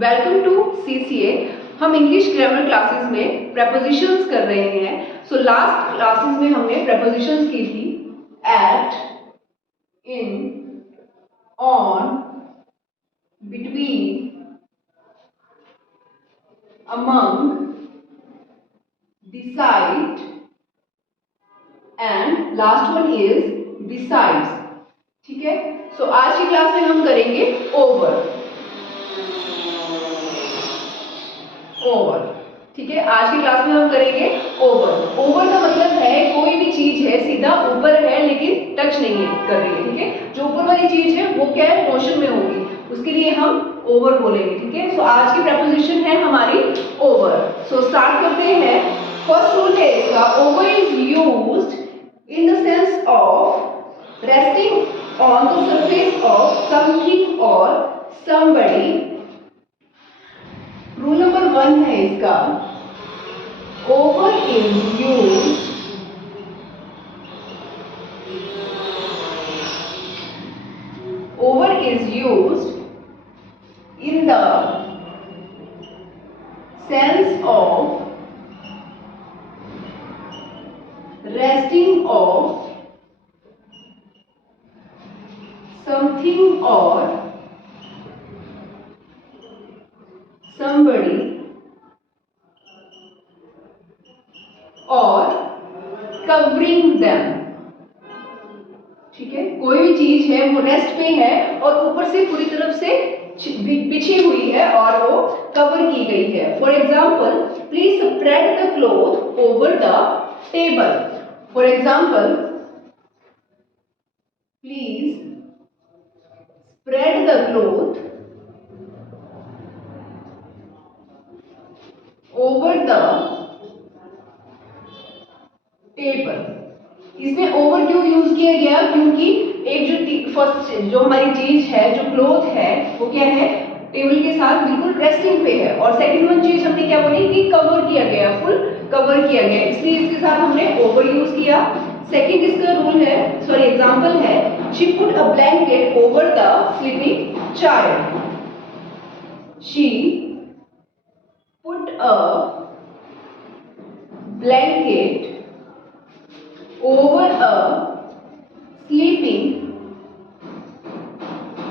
Welcome to CCA. हम English grammar classes में prepositions कर रहे हैं। सो लास्ट क्लासेस में हमने prepositions की थी at, in, on, between, among, beside and last one is besides। ठीक है, सो आज की क्लास में हम करेंगे ओवर। ठीक है, आज की क्लास में हम करेंगे ओवर। ओवर का मतलब है कोई भी चीज है सीधा ऊपर है लेकिन टच नहीं है कर रही है। ठीक है, जो ऊपर वाली चीज है वो क्या है, मोशन में होगी, उसके लिए हम ओवर बोलेंगे। ठीक है, सो आज की प्रपोजिशन है हमारी ओवर। सो स्टार्ट करते हैं। फर्स्ट रूल है इसका, over is used in the sense of resting on the surface of something और समबडी। रूल नंबर 1 है इसका, over is used in the sense of resting of something or somebody और covering them। ठीक है, कोई भी चीज है वो रेस्ट पे है और ऊपर से पूरी तरफ से बिछी हुई है और वो कवर की गई है। For example, please spread the cloth over the table. For example, please spread the cloth over the table. इसमें ओवर क्यों यूज किया गया, क्योंकि एक जो फर्स्ट जो हमारी चीज है, जो क्लॉथ है, वो क्या है, टेबल के साथ बिल्कुल रेस्टिंग पे है। और सेकंड वन चीज हमने क्या बोली कि कवर किया गया, फुल कवर किया गया, इसलिए इसके साथ हमने ओवर यूज किया। सेकंड इसका रूल है, सॉरी एग्जांपल है, she put a blanket over the sleeping child. She put a blanket over a sleeping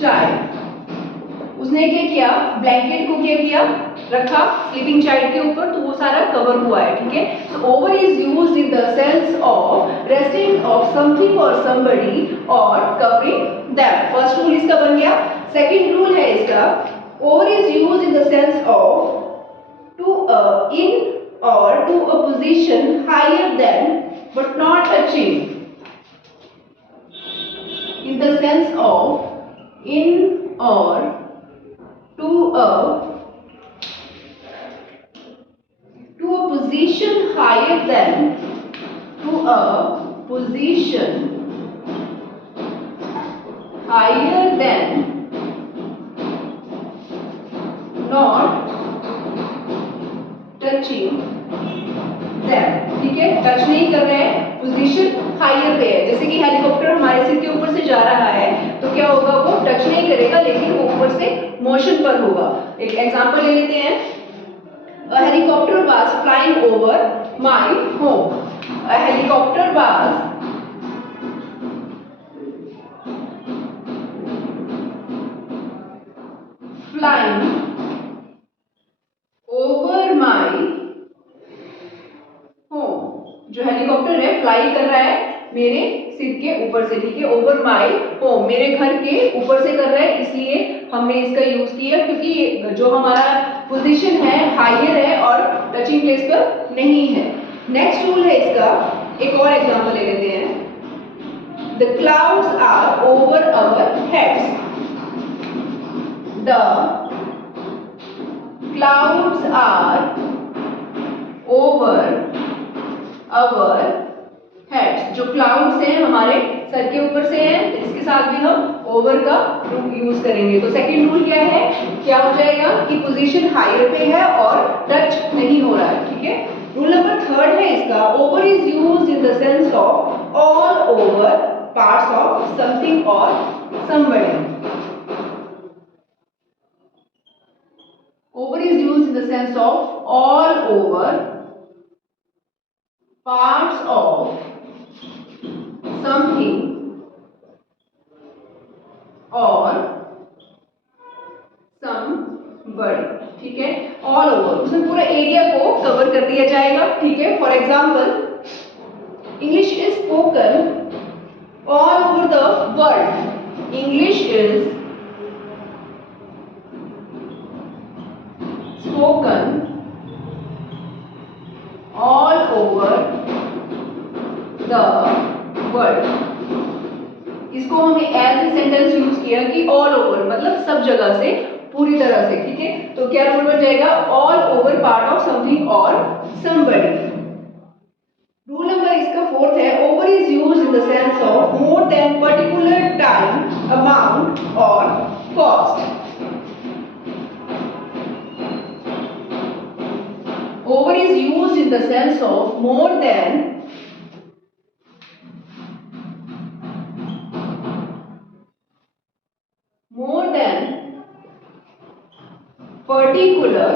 child। उसने क्या किया, ब्लैंकेट को क्या किया, रखा स्लीपिंग चाइल्ड के ऊपर, तो वो सारा कवर हुआ है। ठीक है, तो over is used in the sense of resting of something और समबडी और कवरिंग देम। फर्स्ट रूल इसका बन गया। सेकंड रूल है इसका, over is used in the sense of to in or to a position higher than but not achieve, in the sense of in or to a position higher than, to a position higher than not touching them. ठीक है, touch नहीं कर रहे हैं, position higher पे है। जैसे कि हेलीकॉप्टर हमारे सिर के ऊपर से जा रहा है तो क्या होगा, वो टच नहीं करेगा लेकिन वो ऊपर से मोशन पर होगा। एक एग्जांपल ले लेते हैं, a helicopter was flying over my home. A helicopter was flying over my home. जो हेलीकॉप्टर है फ्लाई कर रहा है मेरे सिर के ऊपर से। ठीक है, ओवर माय होम, मेरे घर के ऊपर से कर रहा है, इसलिए हमने इसका यूज किया, क्योंकि जो हमारा पोजीशन है हायर है और टचिंग प्लेस पर नहीं है। नेक्स्ट रूल है इसका, एक और एग्जांपल ले लेते हैं। The clouds are over our heads. द clouds are over our heads। जो clouds हैं हमारे सर के ऊपर से हैं, इसके साथ भी हम over का रूल यूज करेंगे। तो सेकंड रूल क्या है, क्या हो जाएगा कि पोजीशन हायर पे है और टच नहीं हो रहा है। ठीक है, रूल नंबर 3 है इसका, over is used in the sense of all over parts of something और somebody. is used in the sense of all over parts of something or somebody, ठीक है। ऑल ओवर, उसमें पूरा एरिया को cover कर दिया जाएगा, ठीक है। For example, English is spoken all over the world. English is spoken all over the world. इसको हमने एज ए सेंटेंस यूज किया कि ऑल ओवर मतलब सब जगह से, पूरी तरह से, ठीक है। तो क्या रूल बन जाएगा, all over part of something और समबडी। रूल नंबर इसका फोर्थ है, over is used in the sense of more than particular time, amount और cost. Over is used in the sense of more than particular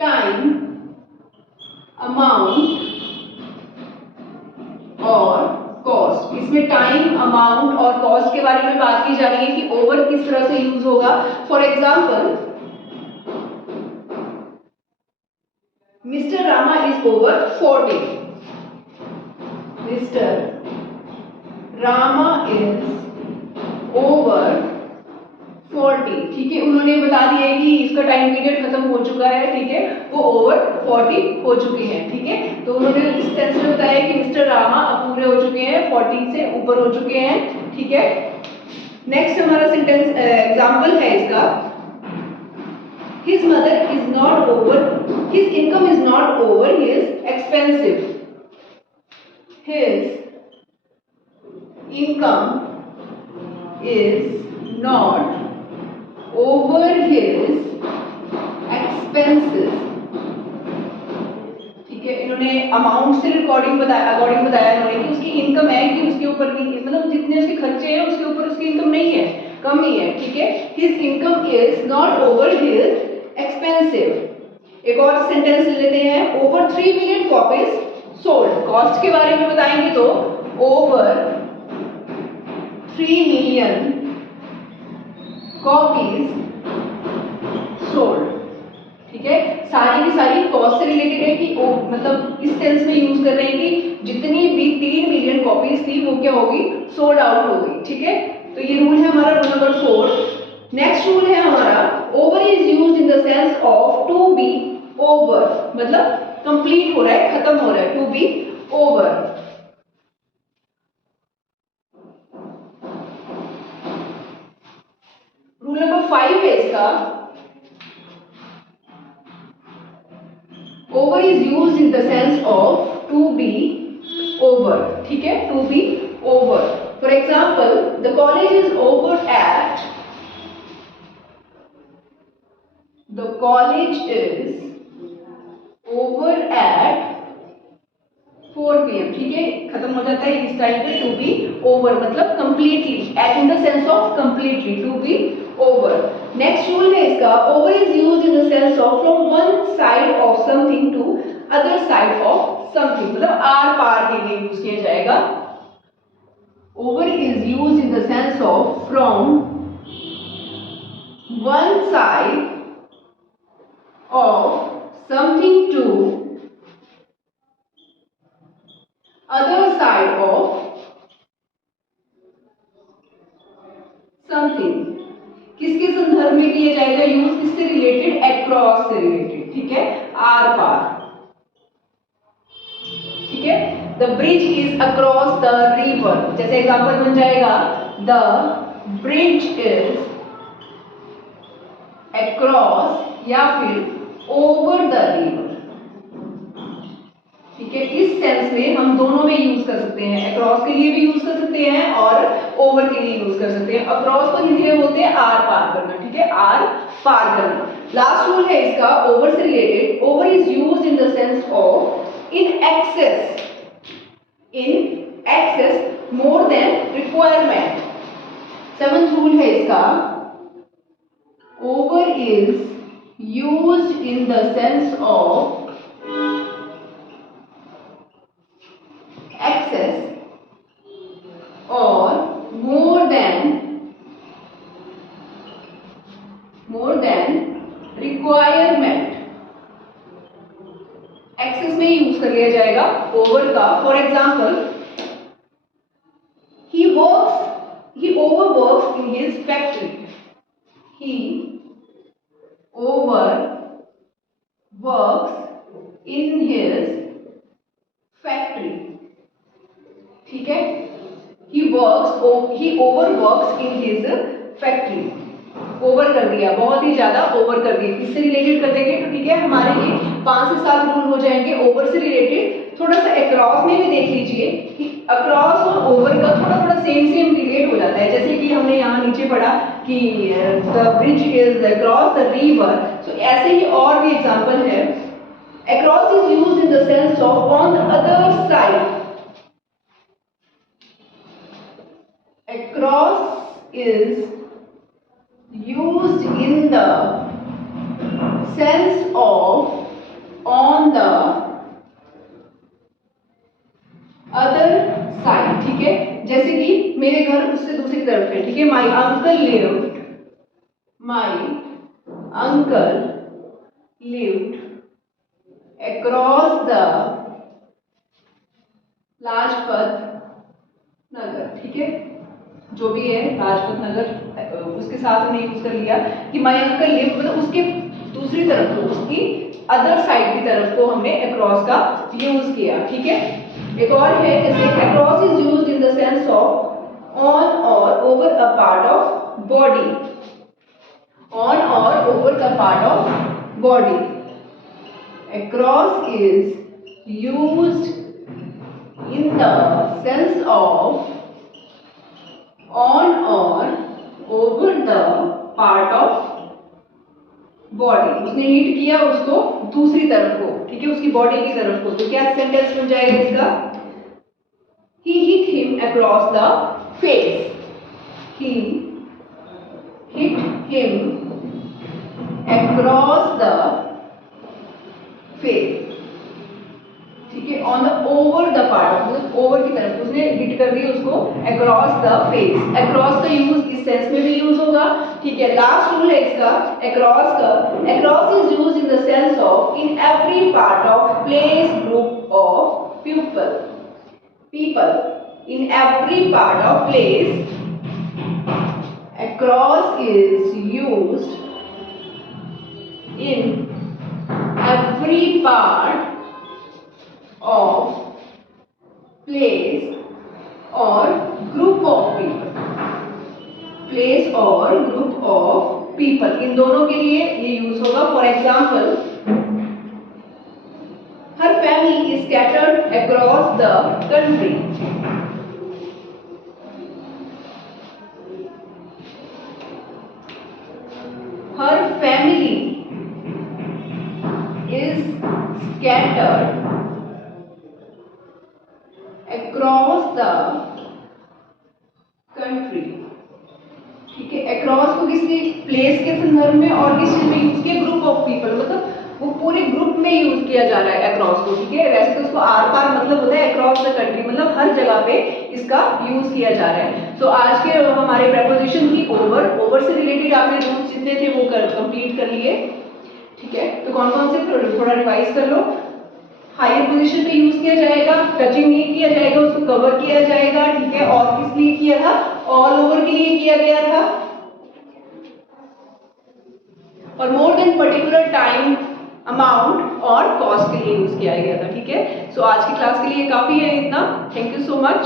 time, amount और cost. इसमें time, amount और cost के बारे में बात की जा रही है कि ओवर किस तरह से यूज होगा। For example, mister Rama is over 40। Mister Rama is over 40, ठीक है। उन्होंने बता दिया है कि इसका टाइम पीरियड खत्म हो चुका है, ठीक है, वो ओवर 40 हो चुके हैं, ठीक है। तो उन्होंने इस सेंस में बताया कि मिस्टर रामा अब पूरे हो चुके हैं, 40 से ऊपर हो चुके हैं, ठीक है। नेक्स्ट हमारा सेंटेंस एग्जांपल है इसका, his mother is not over, his income is not over his expensive. His income is not over his expenses, ठीक है। इन्होंने अमाउंट से अकॉर्डिंग बताया इन्होंने कि उसकी इनकम है कि उसके ऊपर मतलब जितने उसके खर्चे हैं उसके ऊपर उसकी इनकम नहीं है, कम ही है, ठीक है। His income is not over his expensive. एक और सेंटेंस लेते हैं, over 3 million copies sold. Cost के बारे में बताएंगे तो ओवर 3 मिलियन कॉपीज सोल्ड, ठीक है। सारी की सारी कॉस्ट से रिलेटेड है कि मतलब इस सेंस में यूज कर रहे हैं कि जितनी भी 3 मिलियन कॉपीज थी वो क्या होगी, सोल्ड आउट हो गई, ठीक है। तो ये रूल है हमारा रूल नंबर 4। नेक्स्ट रूल है हमारा, over is used in the sense of to be over, मतलब कंप्लीट हो रहा है, खत्म हो रहा है, to be over. Rule number 5 है इसका, over is used in the sense of to be over, ठीक है, to be over. For example, the college is over at, the college is over at 4 PM, ठीक है, खत्म हो जाता है इस टाइम पे, टू बी ओवर मतलब completely, at in the sense of completely, to be over. Next rule है इसका, over is used in the sense of from one side of something to other side of something, मतलब आर पार के लिए use किया जाएगा। Over is used in the sense of from one side of something to other side of something। किसके संदर्भ में किया जाएगा यूज, किससे रिलेटेड, अक्रॉस से रिलेटेड, ठीक है, आर पार, ठीक है। The bridge is across the river, जैसे एग्जांपल बन जाएगा, द ब्रिज इज अक्रॉस या फिर ओवर द रिवर, ठीक है। इस सेंस में हम दोनों में यूज कर सकते हैं, अक्रॉस के लिए भी यूज कर सकते हैं और ओवर के लिए यूज कर सकते हैं। अक्रॉस को हिंदी में बोलते हैं आर पार करना, ठीक है, आर पार करना। लास्ट रूल है इसका, ओवर से related, over is used in the sense of in excess more than requirement. Seventh rule है इसका, is used in the sense of excess or more than requirement. Excess में use कर लिया जाएगा over का. For example, he overworks in his factory. He overworks in his factory. ठीक है, he overworks in his factory. Over कर दिया, बहुत ही ज्यादा ओवर कर दिया. किससे रिलेटेड कर देंगे तो ठीक है, हमारे लिए 5 से 7 रूल हो जाएंगे ओवर से रिलेटेड. थोड़ा सा अक्रॉस में भी देख लीजिए कि अक्रॉस और ओवर का थोड़ा सेम रिलेट हो जाता है. जैसे कि हमने यहाँ नीचे पढ़ा कि the bridge is across the river. So ऐसे ही और भी एग्जांपल है. Across is used in the sense of on the other side. Across is used in the sense of on the other side. ठीक है, जैसे कि मेरे घर उससे दूसरी तरफ है. ठीक है, my uncle lived across the Lajpat Nagar. ठीक है, जो भी है लाजपत नगर, उसके साथ हमने यूज कर लिया कि माय अंकल लिव, मतलब उसके दूसरी तरफ को, उसकी अदर साइड की तरफ को हमने अक्रॉस का यूज किया. ठीक है, एक और है जैसे across is used in the sense of on और over a part of body. On और over the part of body. Across is used in the sense of on or over the part of body. उसने hit किया उसको दूसरी तरफ को. ठीक है, उसकी बॉडी की तरफ को. तो क्या सेंटेंस बन जाएगा इसका? He hit him across the face. He hit him across the face. ठीक है, on the over the part, मतलब ओवर की तरफ उसने हिट कर दी उसको अक्रॉस द फेस. अक्रॉस का यूज इस सेंस में भी यूज होगा. ठीक है, लास्ट रूल है इसका अक्रॉस का. Across is used in the sense of in every part of place group of people. In every part of place across is used in every part of place or group of people. Place or group of people, इन दोनों के लिए ये use होगा. For example, her family is scattered across the country. Her family is scattered across the country. ठीक है, across को किसी place के संदर्भ में और किस चीज में यूज किया? ग्रुप ऑफ पीपल, मतलब वो पूरे ग्रुप में यूज किया जा रहा है अक्रॉस को. ठीक है, वैसे तो उसको आर पार मतलब होता है अक्रॉस द कंट्री, मतलब हर जगह पे इसका यूज किया जा रहा है. तो आज के हमारे प्रेपोजिशन की ओवर से रिलेटेड आपने रूल्स जितने थे वो कंप्लीट कर लिए. ठीक है, तो कौन कौन से थोड़ा रिवाइज कर लो. हायर पोजीशन पे यूज किया जाएगा, टचिंग नहीं किया जाएगा, उसको कवर किया जाएगा. ठीक है, और किस लिए किया था? ऑल ओवर के लिए किया गया था. और मोर देन पर्टिकुलर टाइम, अमाउंट और कॉस्ट के लिए यूज किया गया था. ठीक है, सो आज की क्लास के लिए काफी है इतना. Thank you so much.